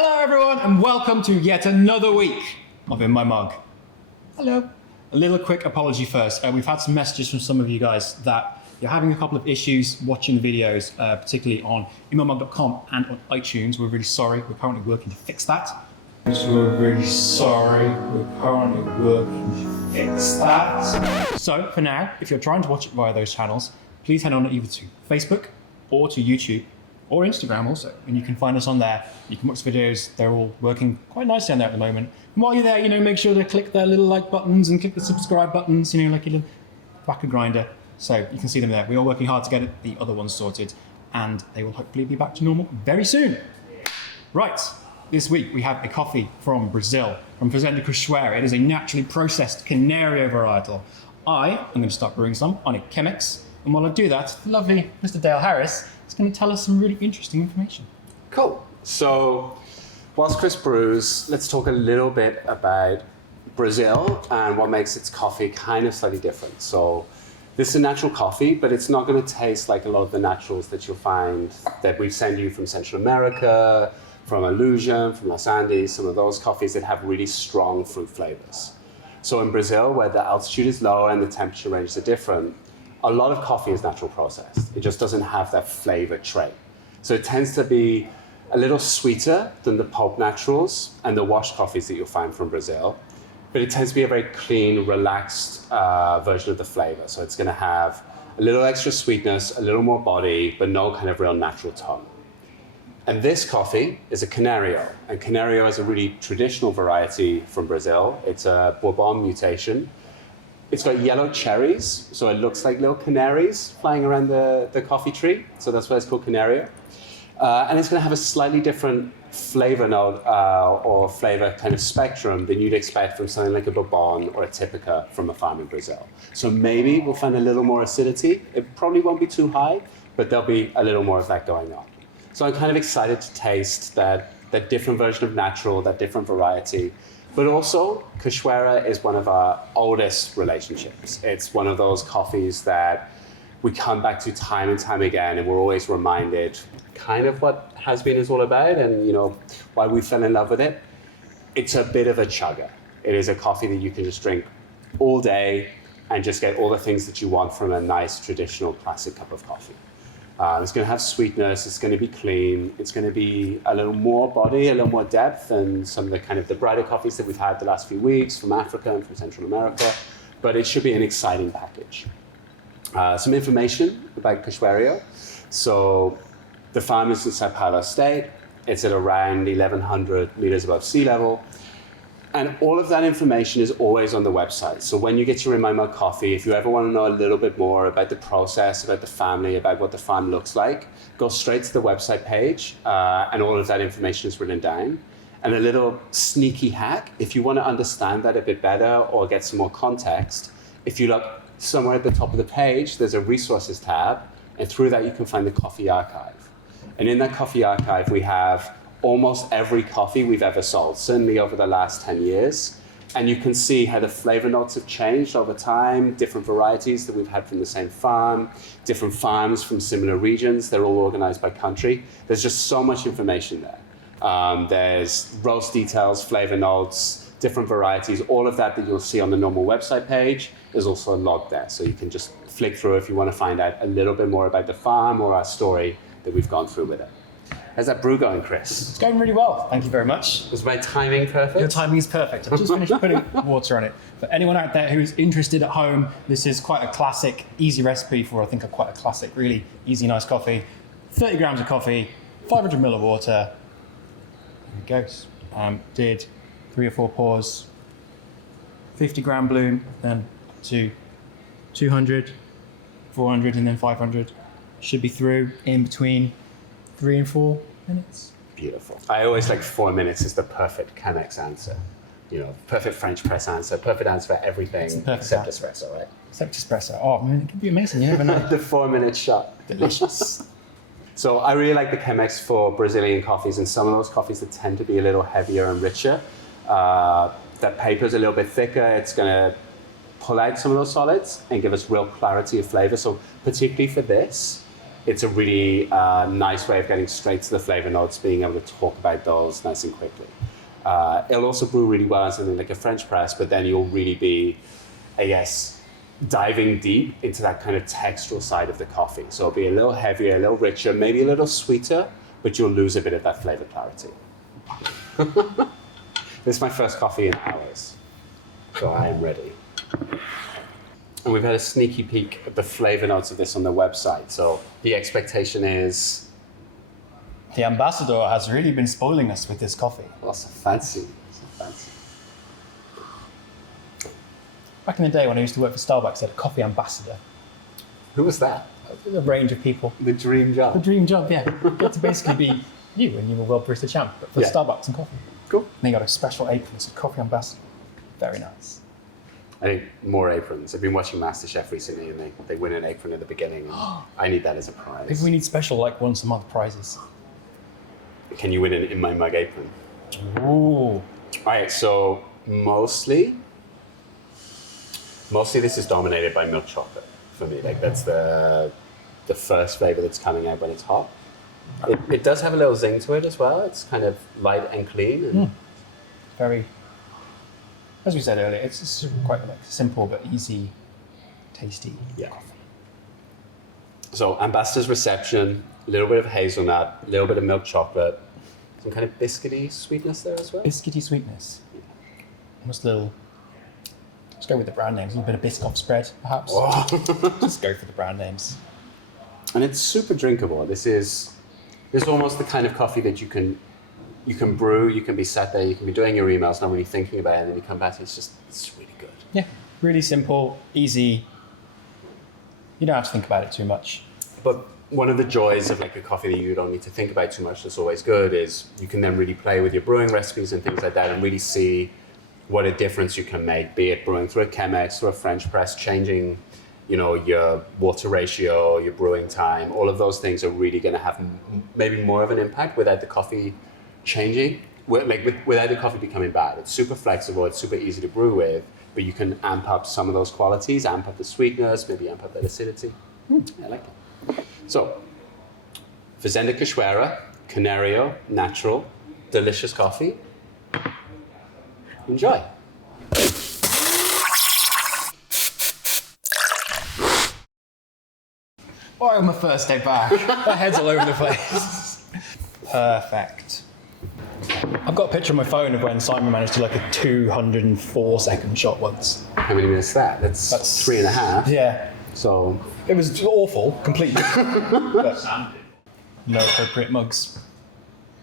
Hello everyone and welcome to yet another week of In My Mug. Hello. A little quick apology first. We've had some messages from some of you guys that you're having a couple of issues watching the videos, particularly on inmymug.com and on iTunes. We're really sorry. We're currently working to fix that. We're really sorry. We're currently working to fix that. So for now, if you're trying to watch it via those channels, please head on either to Facebook or to YouTube or Instagram also, and you can find us on there. You can watch the videos. They're all working quite nicely on there at the moment. And while you're there, make sure to click the little like buttons and click the subscribe buttons, like a little whacker grinder, so you can see them there. We're all working hard to get the other ones sorted, and they will hopefully be back to normal very soon. Right, this week we have a coffee from Brazil, from Fazenda Cachoeira. It is a naturally processed Canario varietal. I am going to start brewing some on a Chemex, and while I do that, the lovely Mr. Dale Harris is going to tell us some really interesting information. Cool. So, whilst Chris brews, let's talk a little bit about Brazil and what makes its coffee kind of slightly different. So, this is a natural coffee, but it's not going to taste like a lot of the naturals that you'll find that we send you from Central America, from Illusion, from Los Andes, some of those coffees that have really strong fruit flavors. So in Brazil, where the altitude is low and the temperature ranges are different, a lot of coffee is natural processed. It just doesn't have that flavor trait. So it tends to be a little sweeter than the pulp naturals and the washed coffees that you'll find from Brazil. But it tends to be a very clean, relaxed version of the flavor. So it's gonna have a little extra sweetness, a little more body, but no kind of real natural tone. And this coffee is a Canario. And Canario is a really traditional variety from Brazil. It's a Bourbon mutation. It's got yellow cherries, so it looks like little canaries flying around the coffee tree. So that's why it's called Canario. And it's going to have a slightly different flavor note or flavor kind of spectrum than you'd expect from something like a Bourbon or a Typica from a farm in Brazil. So maybe we'll find a little more acidity. It probably won't be too high, but there'll be a little more of that going on. So I'm kind of excited to taste that different version of natural, that different variety. But also, Cachoeira is one of our oldest relationships. It's one of those coffees that we come back to time and time again, and we're always reminded kind of what Has Been is all about and why we fell in love with it. It's a bit of a chugger. It is a coffee that you can just drink all day and just get all the things that you want from a nice, traditional, classic cup of coffee. It's going to have sweetness, it's going to be clean, it's going to be a little more body, a little more depth than some of the brighter coffees that we've had the last few weeks from Africa and from Central America, but it should be an exciting package. Some information about Cachoeira. So the farm is in Sao Paulo state, it's at around 1,100 meters above sea level, and all of that information is always on the website. So when you get your In My Mug coffee, if you ever want to know a little bit more about the process, about the family, about what the farm looks like, go straight to the website page, and all of that information is written down. And a little sneaky hack, if you want to understand that a bit better or get some more context, if you look somewhere at the top of the page, there's a resources tab, and through that you can find the coffee archive. And in that coffee archive, we have almost every coffee we've ever sold, certainly over the last 10 years. And you can see how the flavor notes have changed over time, different varieties that we've had from the same farm, different farms from similar regions. They're all organized by country. There's just so much information there. There's roast details, flavor notes, different varieties. All of that you'll see on the normal website page is also logged there. So you can just flick through if you want to find out a little bit more about the farm or our story that we've gone through with it. How's that brew going, Chris? It's going really well, thank you very much. Was my timing perfect? Your timing is perfect. I've just finished putting water on it. For anyone out there who's interested at home, this is quite a classic, easy recipe for, quite a classic, really easy, nice coffee. 30 grams of coffee, 500 ml of water. There it goes. Did 3 or 4 pours, 50 gram bloom, then up to 200, 400, and then 500. Should be through in between 3 and 4 minutes. Beautiful. I always like 4 minutes is the perfect Chemex answer. Perfect French press answer, perfect answer for everything except espresso, right? Except espresso. Oh man, it could be amazing, you never know. The 4-minute shot. Delicious. So I really like the Chemex for Brazilian coffees, and some of those coffees that tend to be a little heavier and richer. That paper's a little bit thicker. It's going to pull out some of those solids and give us real clarity of flavor. So particularly for this, it's a really nice way of getting straight to the flavor notes, being able to talk about those nice and quickly. It'll also brew really well in something like a French press, but then you'll really be, I guess, diving deep into that kind of textural side of the coffee. So it'll be a little heavier, a little richer, maybe a little sweeter, but you'll lose a bit of that flavor clarity. This is my first coffee in hours, so I am ready. And we've had a sneaky peek at the flavor notes of this on the website. So the expectation is... The ambassador has really been spoiling us with this coffee. Oh, so fancy. So fancy. Back in the day when I used to work for Starbucks, they had a coffee ambassador. Who was that? A range of people. The dream job. The dream job, yeah. You had to basically be you when you were World Barista Champ, but for Starbucks and coffee. Cool. And they got a special apron that said coffee ambassador. Very nice. I think more aprons. I've been watching MasterChef recently and they win an apron at the beginning. And I need that as a prize. Maybe we need special, like, once a month prizes. Can you win an In My Mug apron? Ooh. All right, so mostly this is dominated by milk chocolate for me. Like that's the first flavor that's coming out when it's hot. It does have a little zing to it as well. It's kind of light and clean. And Very, as we said earlier, it's just quite like simple but easy, tasty coffee. So Ambassador's Reception, a little bit of hazelnut, a little bit of milk chocolate, some kind of biscuity sweetness there as well. Biscuity sweetness. Almost a little, let's go with the brand names, a little bit of Biscoff spread, perhaps. Just go for the brand names. And it's super drinkable. This is almost the kind of coffee that you can brew, you can be sat there, you can be doing your emails, not really thinking about it, and then you come back to it, it's really good. Yeah, really simple, easy. You don't have to think about it too much. But one of the joys of like a coffee that you don't need to think about too much, that's always good, is you can then really play with your brewing recipes and things like that and really see what a difference you can make, be it brewing through a Chemex, through a French press, changing, your water ratio, your brewing time. All of those things are really going to have maybe more of an impact without the coffee changing, without the coffee becoming bad. It's super flexible, it's super easy to brew with, but you can amp up some of those qualities, amp up the sweetness, maybe amp up that acidity. I like it. So, Fazenda Cachoeira, Canario, natural, delicious coffee. Enjoy. Oh, on my first day back. My head's all over the place. Perfect. I've got a picture on my phone of when Simon managed to like a 204-second shot once. How many minutes is that? That's 3.5. Yeah. So it was awful, completely. But no appropriate mugs.